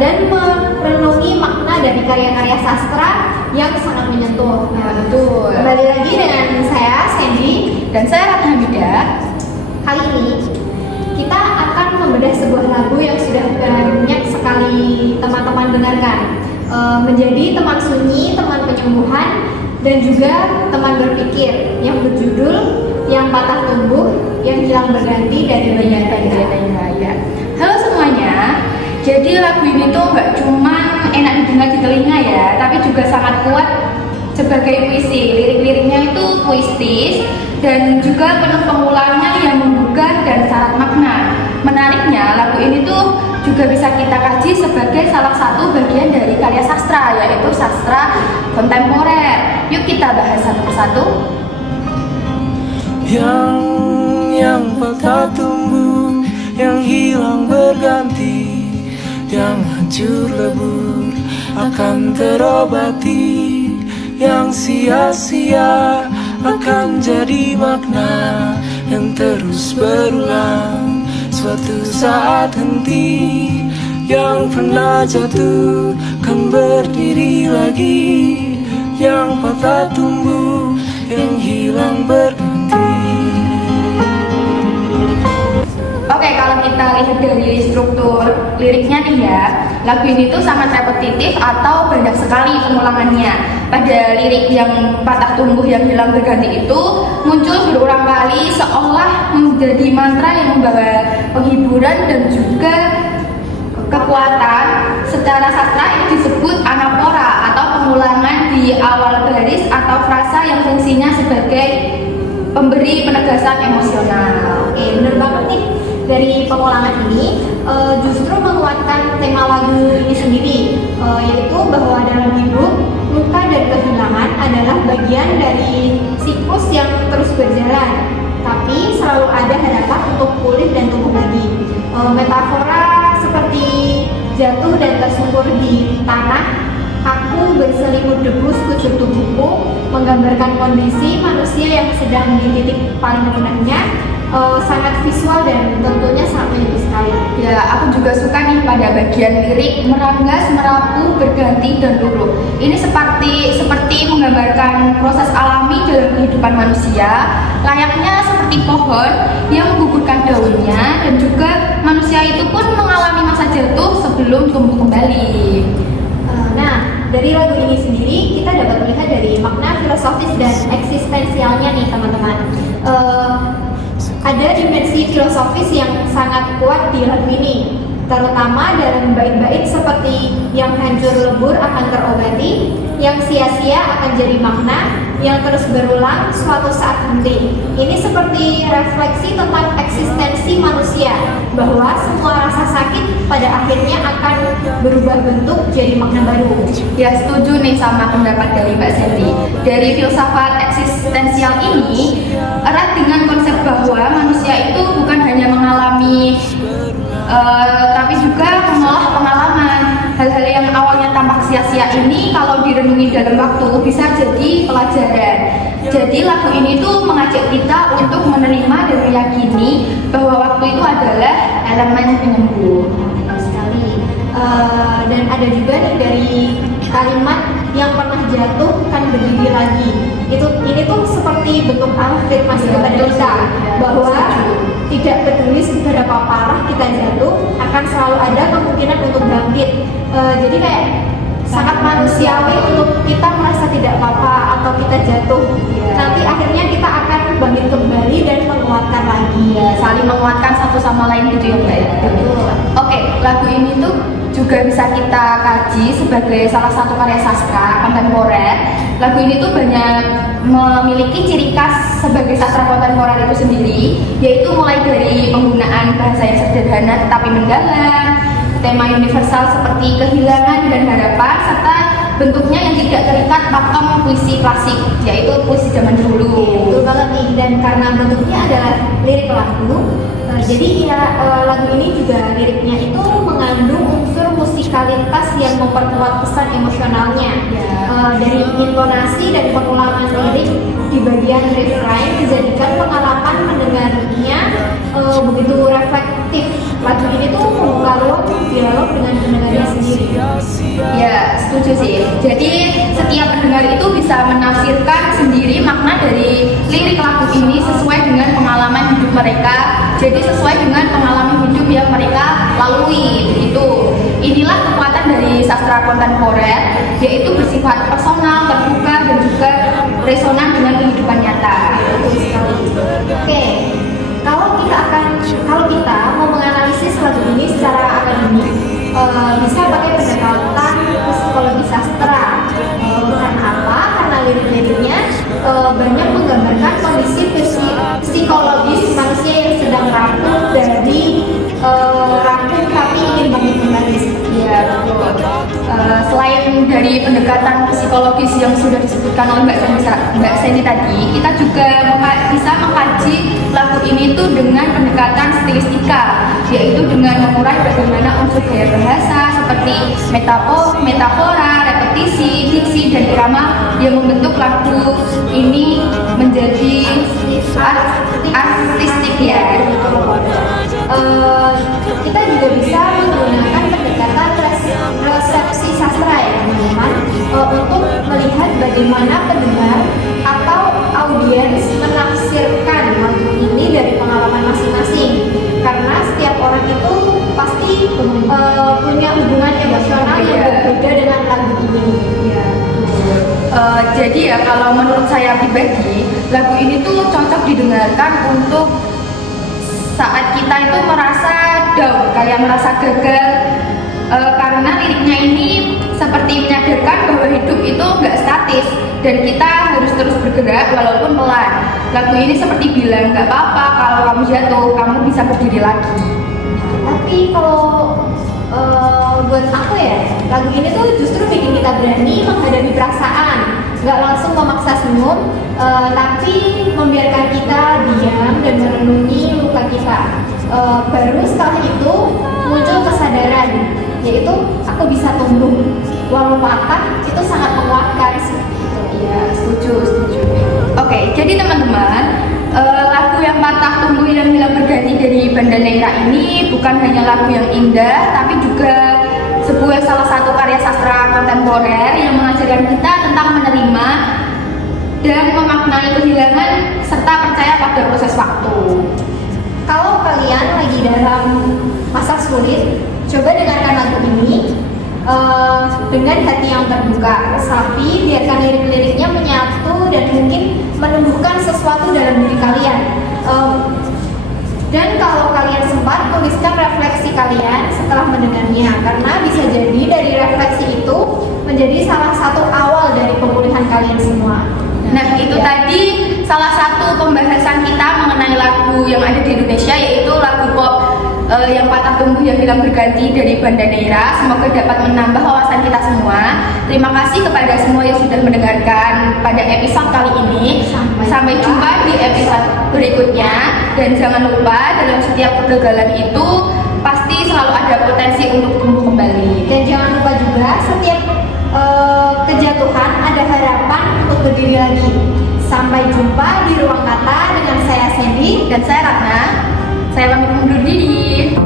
dan merenungi makna dari karya-karya sastra yang sangat menyentuh. Ya, betul. Kembali lagi dengan saya Sandy Dan saya Ratna Hamidah. Kali ini kita akan membedah sebuah lagu yang sudah banyak sekali teman-teman dengarkan, menjadi teman sunyi, teman penyembuhan, dan juga teman berpikir, yang berjudul Yang Patah Tumbuh, Yang Hilang Berganti dari Banyak Ya. Halo semuanya. Jadi lagu ini tuh nggak cuma enak didengar di telinga ya, tapi juga sangat kuat sebagai puisi. Lirik-liriknya itu puitis dan juga penuh pengulangan yang menggugah dan syarat makna. Menariknya, lagu ini tuh juga bisa kita kaji sebagai salah satu bagian dari karya sastra, yaitu sastra kontemporer. Yuk kita bahas satu persatu. Yang patah tumbuh, yang hilang berganti, yang hancur lebur akan terobati, yang sia-sia akan jadi makna yang terus berulang. Suatu saat henti, yang pernah jatuh kan berdiri lagi, yang patah tumbuh, yang hilang berganti. Oke, kalau kita lihat dari struktur liriknya nih ya, lagu ini tuh sangat repetitif atau banyak sekali pengulangannya. Pada lirik yang patah tumbuh yang hilang berganti itu muncul berulang kali seolah menjadi mantra yang membawa penghiburan dan juga kekuatan. Secara sastra ini disebut anafora atau pengulangan di awal baris atau frasa yang fungsinya sebagai pemberi penegasan emosional. Oke, bener banget nih. Dari pengulangan ini justru menguatkan tema lagu ini sendiri, yaitu bahwa dalam hidup, luka dan kehilangan adalah bagian dari siklus yang terus berjalan, tapi selalu ada harapan untuk pulih dan tumbuh lagi. Metafora seperti jatuh dan tersungkur di tanah, aku berselimut debu sekujur tubuhku, menggambarkan kondisi manusia yang sedang di titik paling rendahnya. Sangat visual dan tentunya sangat menyedih sekali. Ya, aku juga suka nih pada bagian lirik meranggas, merapuh, berganti dan luruh. Ini seperti menggambarkan proses alami dalam kehidupan manusia, layaknya seperti pohon yang menggugurkan daunnya, dan juga manusia itu pun mengalami masa jatuh sebelum tumbuh kembali. Nah, dari lagu ini sendiri kita dapat melihat dari makna filosofis dan eksistensialnya nih teman-teman. Ada dimensi filosofis yang sangat kuat di lagu ini, terutama dalam bait-bait seperti yang hancur lebur akan terobati, yang sia-sia akan jadi makna, yang terus berulang suatu saat henti. Ini seperti refleksi tentang eksistensi manusia, bahwa semua rasa sakit pada akhirnya akan berubah bentuk jadi makna baru. Ya, setuju nih sama pendapat dari Mbak Sandy. Dari filsafat eksistensial ini erat dengan konsep bahwa manusia itu bukan hanya mengalami tapi juga mengolah pengalaman. Hal-hal yang awalnya tampak sia-sia ini kalau direnungi dalam waktu bisa jadi pelajaran. Jadi lagu ini tuh mengajak kita untuk menerima dan meyakini bahwa waktu itu adalah elemen penyembuh. Betul sekali. Dan ada juga nih dari kalimat yang pernah jatuh kan berdiri lagi. Ini tuh seperti bentuk afirmasi kepada kita bahwa tidak peduli seberapa parah kita jatuh, akan selalu ada kemungkinan untuk bangkit. Jadi kayak sangat manusiawi untuk kita merasa tidak apa-apa atau kita jatuh. Nanti akhirnya kita akan bangkit kembali dan menguatkan lagi. Saling menguatkan satu sama lain gitu ya Mbak ya. Betul. Oke, lagu ini tuh juga bisa kita kaji sebagai salah satu karya sastra kontemporer. Lagu ini tuh banyak memiliki ciri khas sebagai sastra kontemporer itu sendiri, yaitu mulai dari penggunaan bahasa yang sederhana tetapi mendalam, tema universal seperti kehilangan dan harapan, serta bentuknya yang tidak terikat pakem puisi klasik, yaitu puisi zaman dahulu. Betul banget nih, dan karena bentuknya adalah lirik lagu, jadi ya lagu ini juga liriknya itu mengandung unsur musikalitas yang memperkuat pesan emosionalnya. Dari intonasi dan pengulangan lirik di bagian refrain dijadikan pengalaman mendengarnya begitu efektif. Lagu ini tuh membuka ruang dialog dengan pendengarnya sendiri. Ya, setuju sih. Jadi setiap pendengar itu bisa menafsirkan sendiri makna dari lirik lagu ini sesuai dengan pengalaman hidup mereka. Jadi sesuai dengan pengalaman hidup yang mereka lalui, begitu. Inilah kekuatan dari sastra kontemporer, yaitu bersifat personal, terbuka, dan juga resonan dengan kehidupan nyata. Oke, kalau kita mau menganalisis lagu ini secara akademik, bisa pakai pendekatan psikologi sastra. Karena apa? Karena lirik-liriknya banyak menggambarkan kondisi psikologis manusia yang sedang rapuh tapi ingin bangkit kembali. Ya, betul. Selain dari pendekatan psikologis yang sudah disebutkan oleh Mbak Seni tadi, kita juga bisa mengkaji lagu ini tuh dengan pendekatan stilistika, yaitu dengan mengurai bagaimana unsur gaya bahasa seperti metafora, repetisi, diksi, dan irama yang membentuk lagu ini menjadi artistik ya. Kita juga bisa menggunakan pendekatan resepsi sastra ya teman-teman, untuk melihat bagaimana pendengar atau audiens menafsirkan lagu ini dari pengalaman masing-masing, karena setiap orang itu pasti punya hubungan emosional yang berbeda dengan lagu ini ya. Jadi ya kalau menurut saya pribadi, lagu ini tuh cocok didengarkan untuk saat kita itu merasa down, kayak merasa gagal, karena liriknya ini seperti menyadarkan bahwa hidup itu nggak statis dan kita harus terus bergerak walaupun pelan. Lagu ini seperti bilang nggak apa-apa kalau kamu jatuh, kamu bisa berdiri lagi. Tapi kalau buat aku ya, lagu ini tuh justru bikin kita berani menghadapi perasaan, nggak langsung memaksa senyum, tapi membiarkan kita diam dan merenungi luka kita. Baru setelah itu muncul kesadaran, yaitu aku bisa tumbuh. Walau patah, itu sangat menguatkan sih. Ya, setuju. Oke, jadi teman-teman, lagu yang patah tumbuh yang hilang berganti dari Banda Neira ini bukan hanya lagu yang indah, tapi juga sebuah salah satu karya sastra kontemporer yang mengajarkan kita tentang menerima dan memaknai kehilangan serta percaya pada proses waktu. Kalau kalian lagi dalam masa sulit, coba dengarkan lagu ini dengan hati yang terbuka, tapi biarkan lirik-liriknya menyatu dan mungkin menumbuhkan sesuatu dalam diri kalian. Dan kalau kalian sempat, tuliskan refleksi kalian setelah mendengarnya, karena bisa jadi dari refleksi itu menjadi salah satu awal dari pemulihan kalian semua. Nah, itu tadi salah satu pembahasan kita mengenai lagu yang ada di Indonesia, yaitu lagu pop yang patah tumbuh yang hilang berganti dari Banda Neira. Semoga dapat menambah wawasan kita semua. Terima kasih kepada semua yang sudah mendengarkan pada episode kali ini. Sampai jumpa di episode berikutnya. Dan jangan lupa, dalam setiap kegagalan itu pasti selalu ada potensi untuk tumbuh kembali. Dan jangan lupa juga, setiap kejatuhan ada harapan untuk berdiri lagi. Sampai jumpa di Ruang Kata dengan saya Sandy Dan saya Ratna. Saya pamit undur diri.